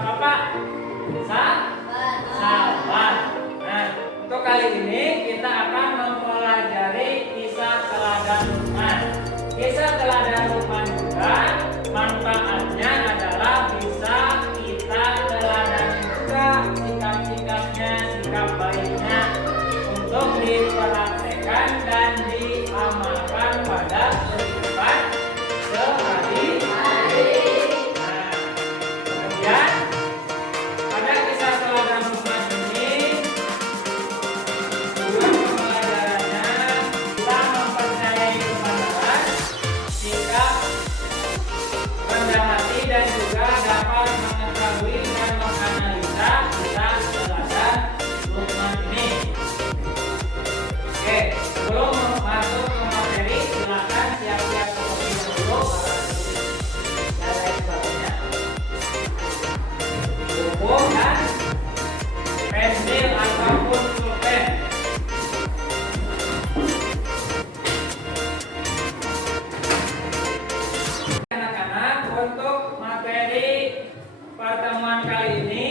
sifat apa? Sabar. Nah, untuk kali ini kita akan mempelajari kisah teladan Luqman. Kisah teladan Luqman juga manfaatnya adalah bisa kita teladani juga sikap-sikapnya, sikap baiknya untuk dipraktekkan dan diamalkan pada kehidupan sehari-hari. Nah, kemudian pada kisah teladan Luqman ini tujuan pembelajarannya kita mempercayai kebenaran, sikap rendah hati dan juga dapat mengetahui dan menganalisa kisah teladan Luqman ini. Oke, sebelum masuk ke materi, silakan siap-siap kopi dulu, dan lain sebagainya. Buku dan pensil ataupun pulpen. Anak-anak, untuk materi pertemuan kali ini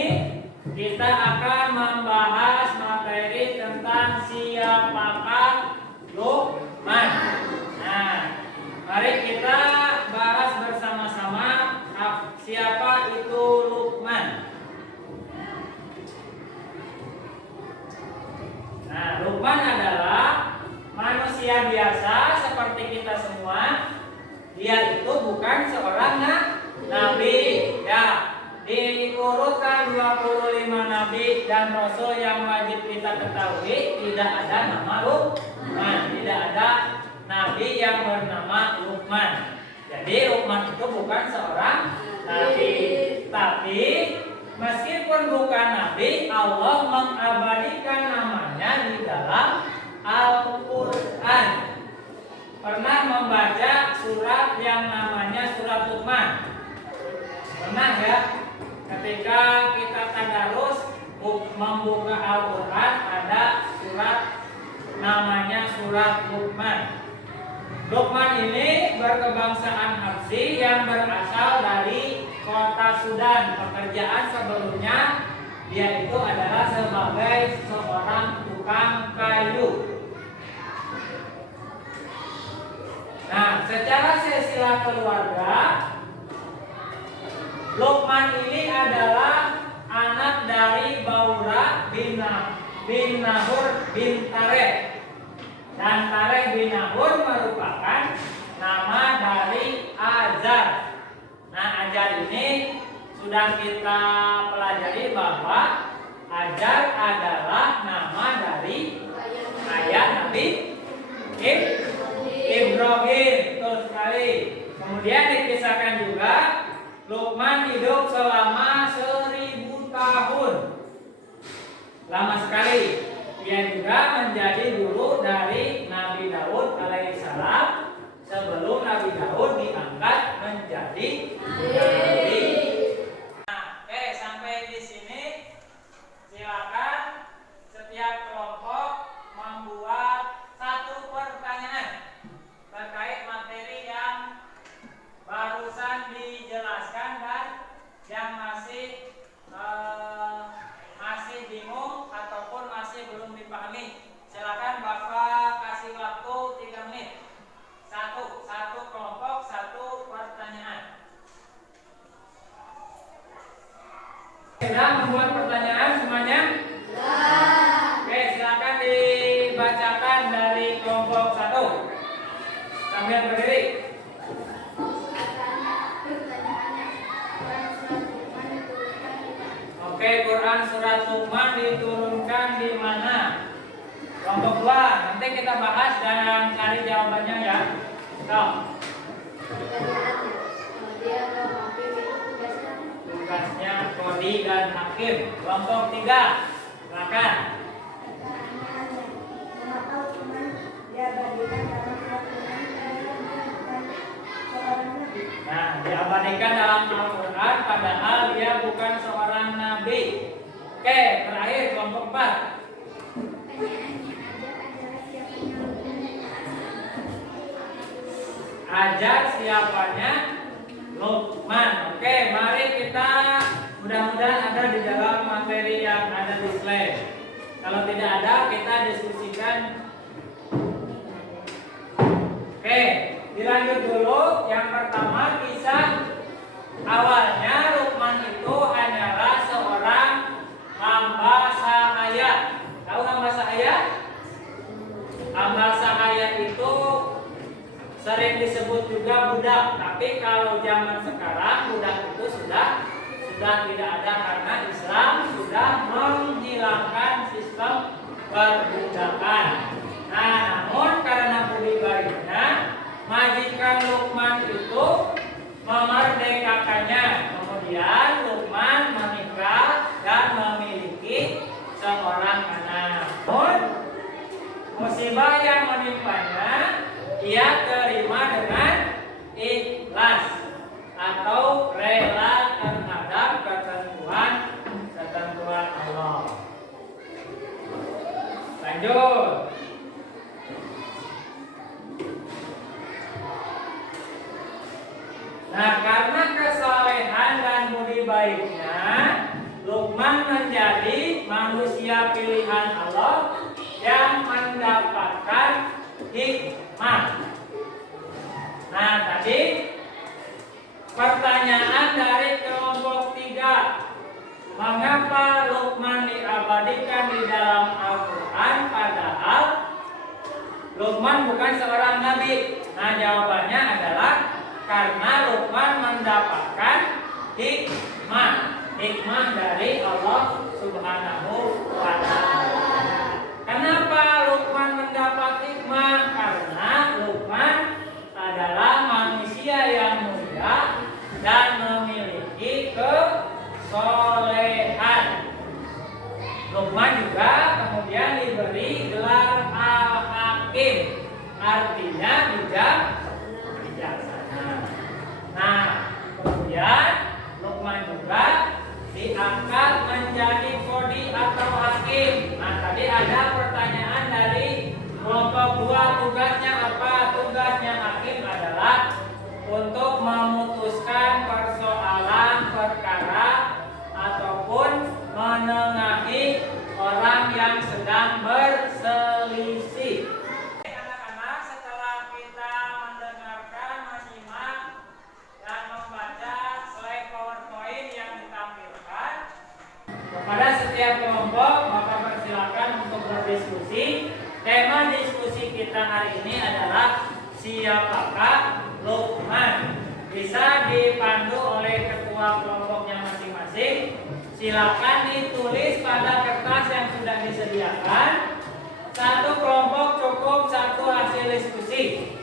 kita akan membahas materi tentang siapakah Luqman. Nah, mari kita bahas bersama-sama siapa itu Luqman. Nah, Luqman adalah manusia biasa seperti kita semua. Dia itu bukan seorang nabi, ya. Diurutkan 25 nabi dan rasul yang wajib kita ketahui, tidak ada nama Luqman, tidak ada nabi yang bernama Luqman. Jadi Luqman itu bukan seorang nabi, tapi meskipun bukan nabi, Allah mengabadikan namanya di dalam Al-Quran. Pernah membaca surat yang namanya surat Luqman? Pernah ya? Ketika kita tadarus membuka Al-Quran, ada surat namanya surat Luqman. Luqman ini berkebangsaan Habsyi yang berasal dari kota Sudan. Pekerjaan sebelumnya dia itu adalah sebagai seorang tukang kayu. Nah, secara silsilah keluarga, Luqman ini adalah anak dari Baura bin Nahur bin Tareh. Dan Tareh bin Nahur merupakan nama dari Azar. Nah, Azar ini sudah kita pelajari bahwa Azar adalah nama dari ayah Nabi Ibrahim. Betul sekali. Kemudian dikisahkan juga Luqman hidup selama 1000 tahun. Lama sekali. Dia juga menjadi guru dari Nabi Daud alaihissalam sebelum Nabi Daud diangkat menjadi nabi. Nah, oke, sampai di sini silakan setiap kelompok membuat satu pertanyaan terkait materi yang barusan dijelaskan dan yang masih bingung ataupun masih belum dipahami. Silakan Bapak kasih waktu 3 menit. Satu kelompok, satu pertanyaan. Sudah membuat pertanyaan semuanya? Ya. Oke, silakan dibacakan dari kelompok 1 sambil berdiri. Oke, Quran surat Luqman diturunkan di mana? Kelompok 2, nanti kita bahas dan cari jawabannya ya. Tugasnya Kodi dan Hakim. Kelompok 3, silakan. Nah, diabadikan dalam Al-Quran padahal dia bukan seorang nabi. Oke, terakhir kelompok 4. Ajar siapanya? Luqman. Oke, mari kita mudah-mudahan materi yang ada di slide. Kalau tidak ada, kita diskusikan. Oke, dilanjut dulu. Yang pertama, kisah awalnya Luqman itu hanyalah seorang hamba sahaya. Tahu hamba sahaya? Hamba sahaya itu sering disebut juga budak, tapi kalau zaman sekarang budak itu sudah tidak ada karena Islam sudah menghilangkan sistem perbudakan. Nah, namun karena budi baiknya majikan Luqman itu memerdekakannya. Kemudian Luqman menikah dan memiliki seorang anak. Namun musibah yang menimpanya ia terima dengan ikhlas atau rela terhadap ketentuan Allah. Lanjut. Nah, karena kesalehan dan budi baiknya, Luqman menjadi manusia pilihan Allah yang mendapatkan hikmah. Nah, tadi pertanyaan dari kelompok 3. Mengapa Luqman diabadikan di dalam Al-Quran padahal Luqman bukan seorang nabi? Nah, jawabannya adalah karena Luqman mendapatkan hikmah dari Allah Subhanahu wa Ta'ala. Kenapa Luqman mendapat hikmah? Karena Luqman adalah manusia yang mulia dan memiliki kesolehan. Luqman juga kemudian diberi gelar Al-Hakim, artinya bijaksana. Nah, kemudian Luqman juga diangkat menjadi qadhi atau hakim. Nah, tadi ada pertanyaan dari kelompok 2, tugasnya apa? Tugasnya hakim adalah untuk memutuskan persoalan perkara ataupun menengahi orang yang sedang berselisih. Anak-anak, setelah kita mendengarkan, menyimak dan membaca slide PowerPoint yang ditampilkan kepada setiap kelompok, maka persilakan untuk berdiskusi. Tema diskusi kita hari ini adalah siapakah Luqman? Bisa dipandu oleh ketua kelompoknya masing-masing. Silakan ditulis pada kertas yang sudah disediakan. Satu kelompok cukup satu hasil diskusi.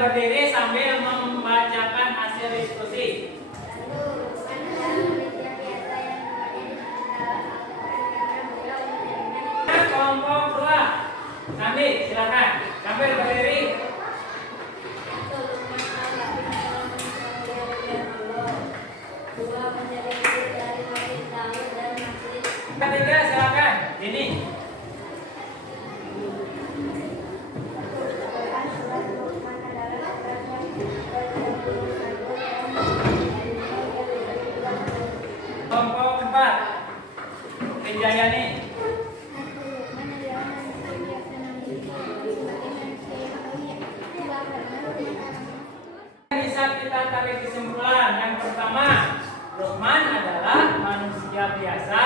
Berdiri sambil membacakan hasil diskusi. Kelompok 2, Sandi, silakan sambil berdiri. Ketiga, silakan. Ini. Kelompok 4, Pinjayani. Bisa kita tarik kesimpulan. Yang pertama, Luqman adalah manusia biasa,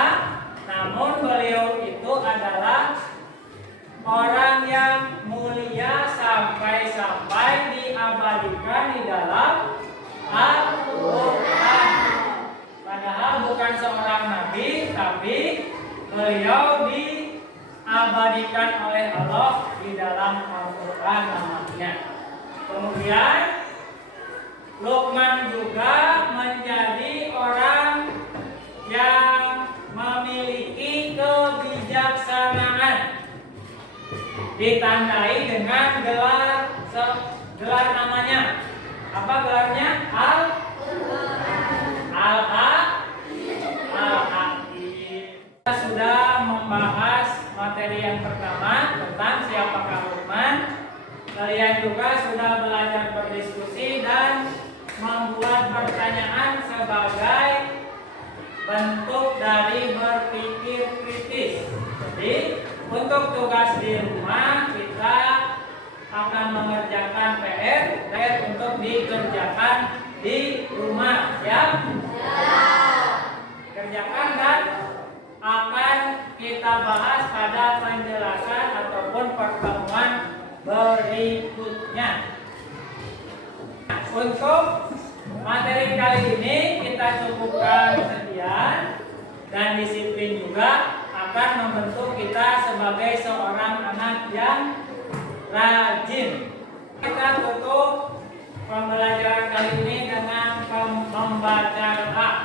namun beliau itu adalah orang sampai diabadikan di dalam Al-Quran. Padahal bukan seorang nabi, tapi beliau diabadikan oleh Allah di dalam Al-Quran namanya. Kemudian Luqman juga menjadi orang yang memiliki kebijaksanaan, ditandai dengan gelar namanya. Apa gelarnya? Al-Hakim. Kita sudah membahas materi yang pertama tentang siapakah Luqman. Kalian juga sudah belajar berdiskusi dan membuat pertanyaan sebagai bentuk dari berpikir kritis. Jadi untuk tugas di rumah kita akan mengerjakan PR untuk dikerjakan di rumah, ya? Kerjakan dan akan kita bahas pada penjelasan ataupun pertemuan berikutnya. Untuk materi kali ini kita cukupkan sekian, dan disiplin juga akan membentuk kita sebagai seorang anak yang rajin. Kita tutup pembelajaran kali ini dengan membaca doa.